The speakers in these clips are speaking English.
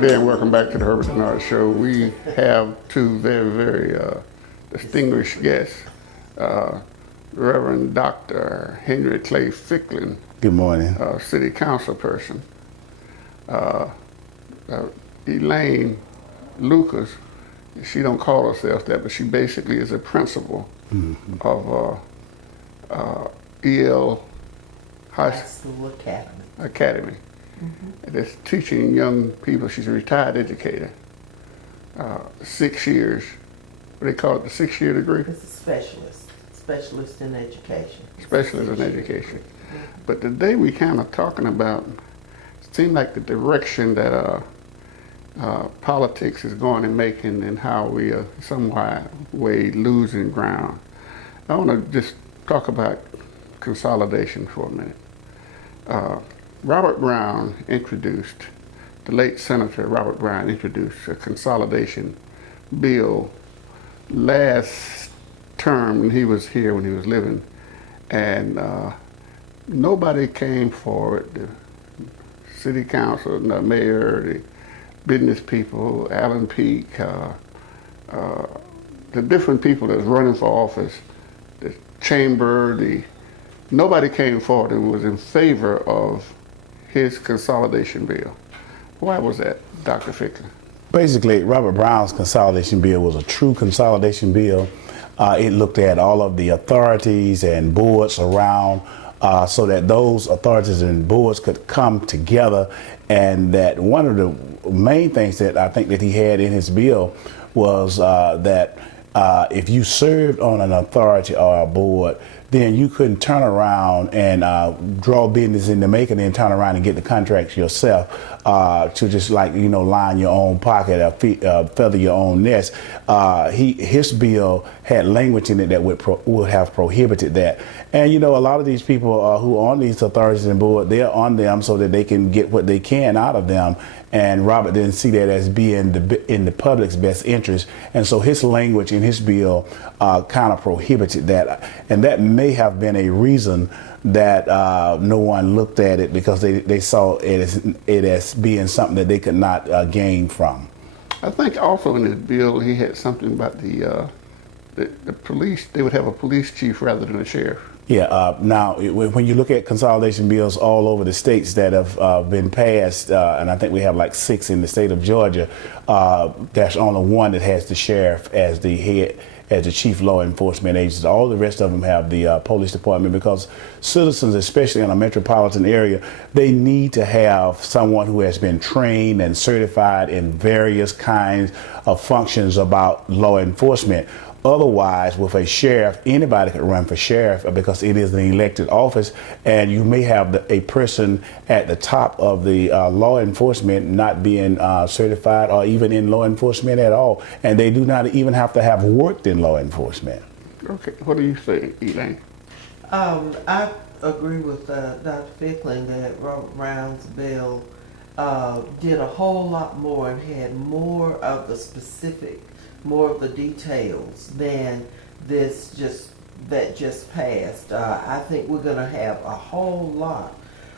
Good day and welcome back to the Herbert Dennard Show. We have two very distinguished guests, Reverend Dr. Henry Clay Ficklin. Good morning. City council person. Elaine Lucas, she don't call herself that, but she basically is a principal of EL High School Academy. That's teaching young people. She's a retired educator. 6 years. What do they call it? The 6-year degree? It's a specialist in education. Specialist in education. But today we kind of talking about, it seemed like the direction that politics is going and making, and how we are some way losing ground. I want to just talk about consolidation for a minute. Robert Brown introduced, the late Senator Robert Brown introduced a consolidation bill last term when he was here, when he was living, and nobody came forward. The city council, the mayor, the business people, Alan Peake, the different people that's running for office, the chamber, nobody came forward and was in favor of his consolidation bill. Why was that, Dr. Ficklin? Basically, Robert Brown's consolidation bill was a true consolidation bill. It looked at all of the authorities and boards around so that those authorities and boards could come together, and that one of the main things that I think that he had in his bill was that if you served on an authority or a board, then you couldn't turn around and draw business into making and then turn around and get the contracts yourself to just line your own pocket or feather your own nest. His bill had language in it that would have prohibited that. And a lot of these people who are on these authorities and board, they're on them so that they can get what they can out of them. And Robert didn't see that as being in the public's best interest. And so his language in his bill kind of prohibited that. And that may have been a reason that no one looked at it, because they saw it as being something that they could not gain from. I think also in his bill he had something about the police. They would have a police chief rather than a sheriff. Yeah. Now, when you look at consolidation bills all over the states that have been passed, and I think we have like 6 in the state of Georgia, there's only one that has the sheriff as the head, as the chief law enforcement agency. All the rest of them have the police department, because citizens, especially in a metropolitan area, they need to have someone who has been trained and certified in various kinds of functions about law enforcement. Otherwise, with a sheriff, anybody could run for sheriff because it is an elected office, and you may have a person at the top of the law enforcement not being certified or even in law enforcement at all, and they do not even have to have worked in law enforcement. Okay, what do you say, Elaine? I agree with Dr. Ficklin that Robert Brown's bill did a whole lot more and had more of the specific, more of the details than this that just passed. I think we're going to have a whole lot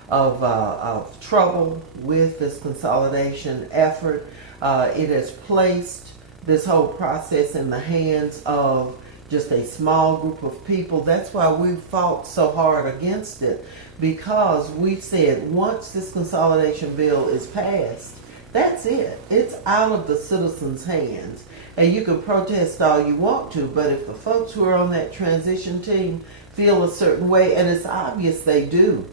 of trouble with this consolidation effort. It has placed this whole process in the hands of just a small group of people. That's why we fought so hard against it, because we said once this consolidation bill is passed, that's it. It's out of the citizens' hands. And you can protest all you want to, but if the folks who are on that transition team feel a certain way, and it's obvious they do,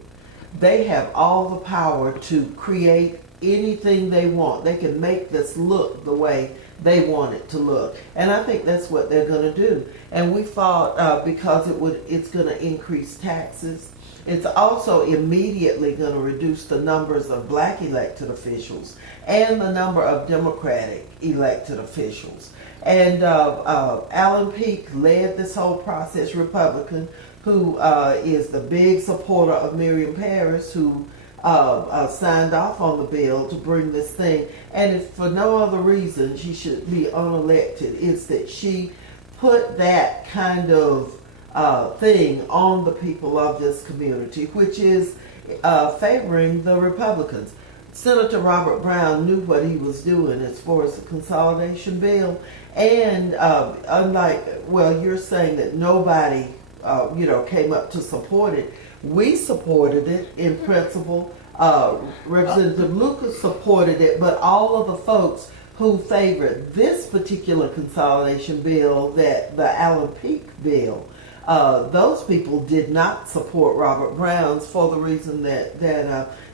they have all the power to create anything they want. They can make this look the way they want it to look. And I think that's what they're going to do. And we fought because it's going to increase taxes. It's also immediately going to reduce the numbers of black elected officials and the number of Democratic elected officials. And Alan Peake led this whole process, Republican, who is the big supporter of Miriam Parris, who signed off on the bill to bring this thing. And if for no other reason she should be unelected, it's that she put that kind of thing on the people of this community, which is favoring the Republicans. Senator Robert Brown knew what he was doing as far as the consolidation bill. And unlike, well, you're saying that nobody, came up to support it. We supported it in principle. Representative Lucas supported it, but all of the folks who favored this particular consolidation bill, that the Allen Peake bill, those people did not support Robert Brown's for the reason that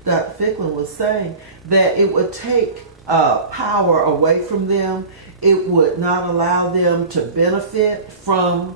Dr. Ficklin was saying, that it would take power away from them. It would not allow them to benefit from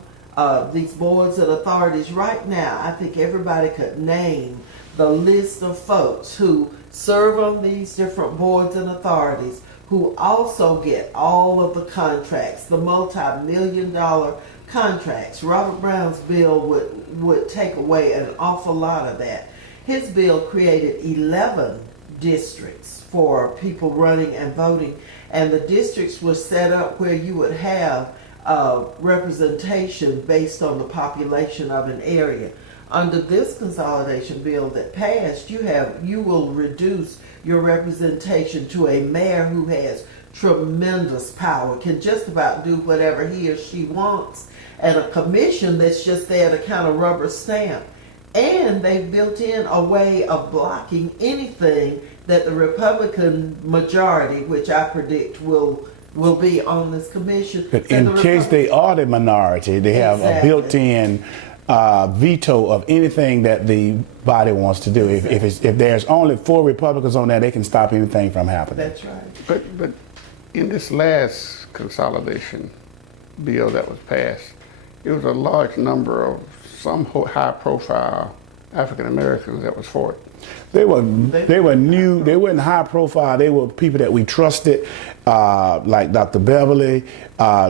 these boards and authorities. Right now, I think everybody could name the list of folks who serve on these different boards and authorities, who also get all of the contracts, the multi-million-dollar contracts. Robert Brown's bill would take away an awful lot of that. His bill created 11 districts for people running and voting, and the districts were set up where you would have representation based on the population of an area. Under this consolidation bill that passed, you will reduce your representation to a mayor who has tremendous power, can just about do whatever he or she wants, and a commission that's just there to kind of rubber stamp. And they built in a way of blocking anything that the Republican majority, which I predict will be on this commission. But in case they are the minority, they have a built-in veto of anything that the body wants to do. If there's only 4 Republicans on there, they can stop anything from happening. That's right. But in this last consolidation bill that was passed, it was a large number of some high-profile African Americans that was for it. They were new. They weren't high profile. They were people that we trusted, like Dr. Beverly.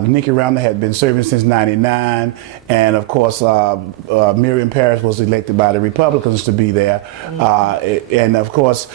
Nikki Randall had been serving since '99, and of course Miriam Parrish was elected by the Republicans to be there. And of course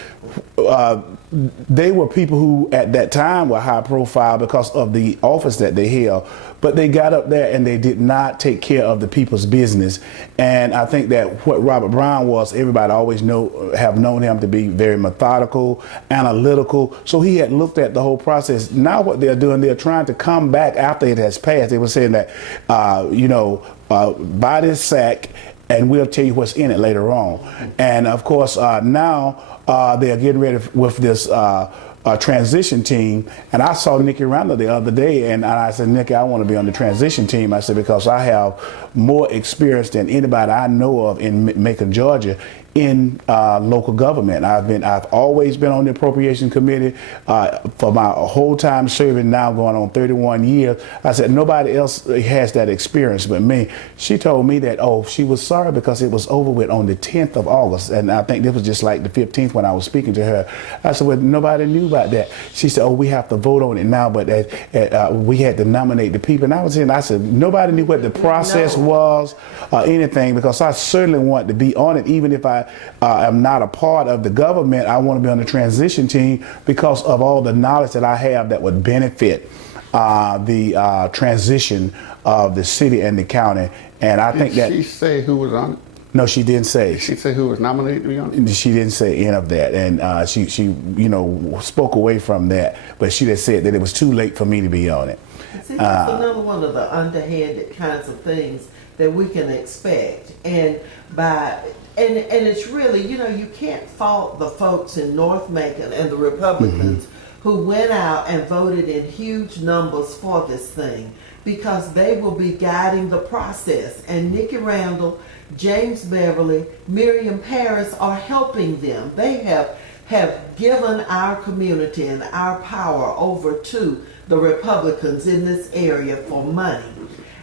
they were people who at that time were high profile because of the office that they held. But they got up there and they did not take care of the people's business. And I think that what Robert Brown was, everybody always have known him to be very methodical, analytical. So he had looked at the whole process. Now what they're doing, they're trying to come back after it has passed. They were saying that, buy this sack and we'll tell you what's in it later on. And of course, now they're getting ready with this transition team, and I saw Nikki Randall the other day, and I said, Nikki, I want to be on the transition team. I said, because I have more experience than anybody I know of in Macon, Georgia, in local government. I've always been on the appropriation committee for my whole time serving, now going on 31 years. I said, nobody else has that experience but me. She told me that, she was sorry because it was over with on the 10th of August. And I think this was just like the 15th when I was speaking to her. I said, well, nobody knew about that. She said, we have to vote on it now, but we had to nominate the people. And I said, nobody knew what the process was or anything, because I certainly want to be on it, even if I am not a part of the government. I want to be on the transition team because of all the knowledge that I have that would benefit the transition of the city and the county. And I think that... Did she say who was on it? No, she didn't say. Did she say who was nominated to be on it? She didn't say any of that, and she spoke away from that. But she just said that it was too late for me to be on it. See, that's another one of the underhanded kinds of things that we can expect, and it's really, you can't fault the folks in North Macon and the Republicans who went out and voted in huge numbers for this thing, because they will be guiding the process. And Nikki Randall, James Beverly, Miriam Parrish are helping them. They have given our community and our power over to the Republicans in this area for money.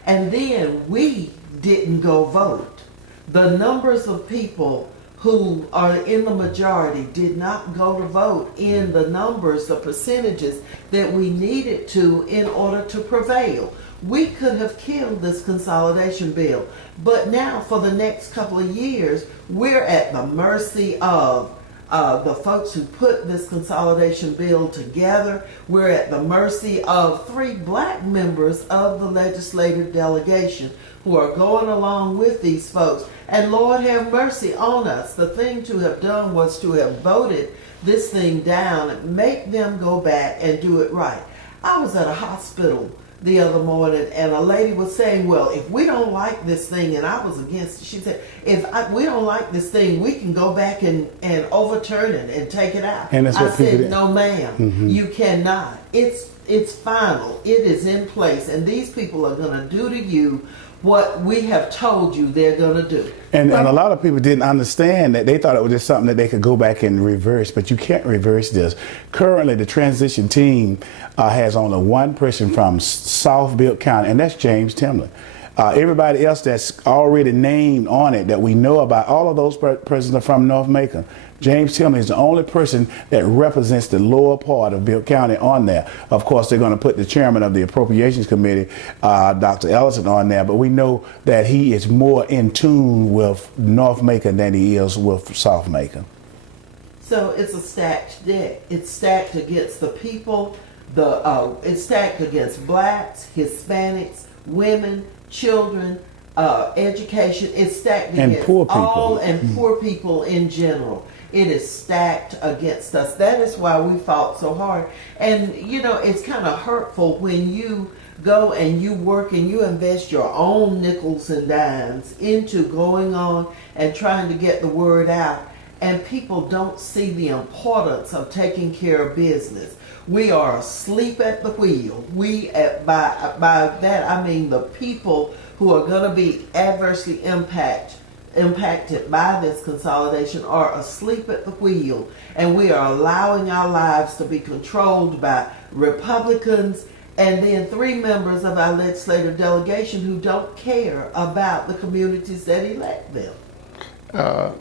And then we didn't go vote. The numbers of people who are in the majority did not go to vote in the numbers, the percentages that we needed to in order to prevail. We could have killed this consolidation bill, but now for the next couple of years, we're at the mercy of the folks who put this consolidation bill together. We're at the mercy of 3 black members of the legislative delegation who are going along with these folks. And Lord have mercy on us. The thing to have done was to have voted this thing down, make them go back and do it right. I was at a hospital the other morning, and a lady was saying, well, if we don't like this thing, and I was against it, she said, we don't like this thing, we can go back and overturn it and take it out. And that's what I people said, did. no ma'am, you cannot. It's final. It is in place, and these people are going to do to you what we have told you they're going to do. And a lot of people didn't understand that. They thought it was just something that they could go back and reverse, but you can't reverse this. Currently, the transition team has only one person from South Bibb County, and that's James Timlin. Everybody else that's already named on it that we know about, all of those persons are from North Macon. James Timlin is the only person that represents the lower part of Bibb County on there. Of course, they're going to put the chairman of the Appropriations Committee, Dr. Ellison, on there, but we know that he is more in tune with North Macon than he is with South Macon. So it's a stacked deck. It's stacked against the people. It's stacked against blacks, Hispanics, women, children, education. It's stacked And against poor people. all and poor people in general. It is stacked against us. That is why we fought so hard. And you know, it's kind of hurtful when you go and you work and you invest your own nickels and dimes into going on and trying to get the word out, and people don't see the importance of taking care of business. We are asleep at the wheel. By that I mean the people who are going to be adversely impacted by this consolidation are asleep at the wheel, and we are allowing our lives to be controlled by Republicans and then 3 members of our legislative delegation who don't care about the communities that elect them.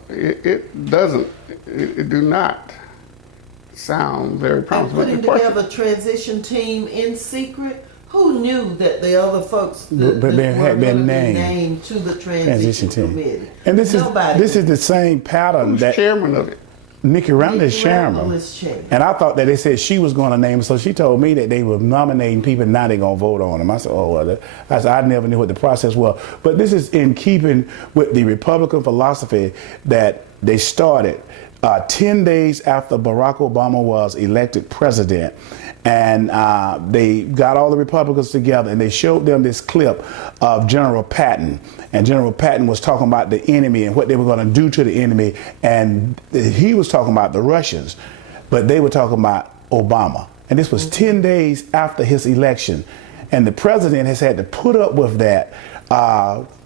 It do not sound very promising. And putting together a transition team in secret. Who knew that the other folks But they had been named to the transition team. committee? And this is the same pattern Who's that chairman of it? Nikki Randall is Nikki Randall chairman. is chairman. And I thought that they said she was going to name, so she told me that they were nominating people, now they're going to vote on them. I said, oh, well, I never knew what the process was. But this is in keeping with the Republican philosophy that they started 10 days after Barack Obama was elected president. And they got all the Republicans together and they showed them this clip of General Patton. And General Patton was talking about the enemy and what they were going to do to the enemy. And he was talking about the Russians, but they were talking about Obama. And this was 10 days after his election. And the president has had to put up with that,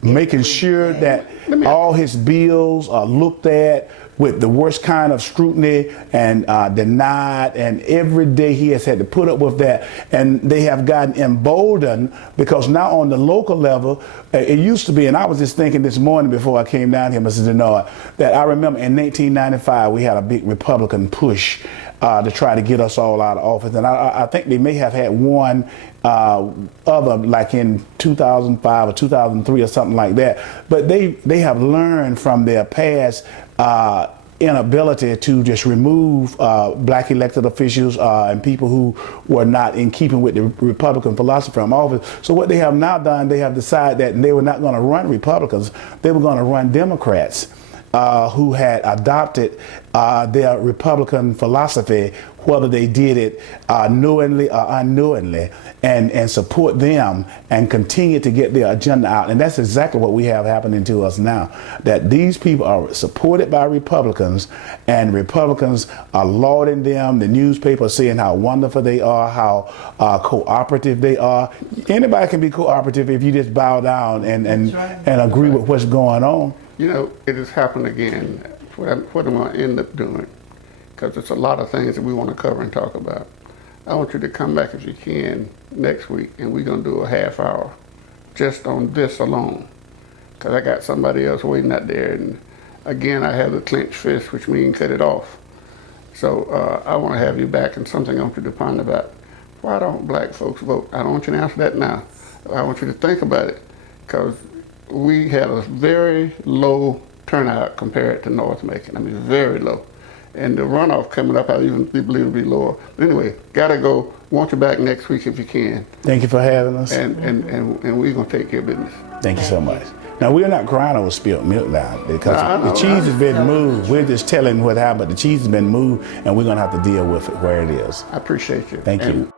making sure that all his bills are looked at with the worst kind of scrutiny and denied, and every day he has had to put up with that. And they have gotten emboldened because now on the local level, it used to be, and I was just thinking this morning before I came down here, Mr. Dennard, that I remember in 1995 we had a big Republican push to try to get us all out of office. And I think they may have had one other, like in 2005 or 2003 or something like that. But they have learned from their past inability to just remove black elected officials and people who were not in keeping with the Republican philosophy from office. So what they have now done, they have decided that they were not going to run Republicans, they were going to run Democrats who had adopted their Republican philosophy, whether they did it knowingly or unknowingly, and support them and continue to get their agenda out. And that's exactly what we have happening to us now, that these people are supported by Republicans, and Republicans are lauding them. The newspapers saying how wonderful they are, how cooperative they are. Anybody can be cooperative if you just bow down and agree with what's going on. You know, it has happened again. What I'm going to end up doing, because it's a lot of things that we want to cover and talk about. I want you to come back if you can next week, and we're going to do a half hour just on this alone, because I got somebody else waiting out there. And again, I have the clenched fist, which means cut it off. So I want to have you back, and something I want you to ponder about. Why don't black folks vote? I don't want you to answer that now. I want you to think about it, because we had a very low turnout compared to North Macon. I mean, very low. And the runoff coming up, I even believe it'll be lower. But anyway, gotta go. Want you back next week if you can. Thank you for having us. And we're gonna take care of business. Thank you so much. Now, we're not crying over spilled milk now because No, I the know. cheese has been moved. We're just telling what happened. The cheese has been moved, and we're going to have to deal with it where it is. I appreciate you. Thank you. And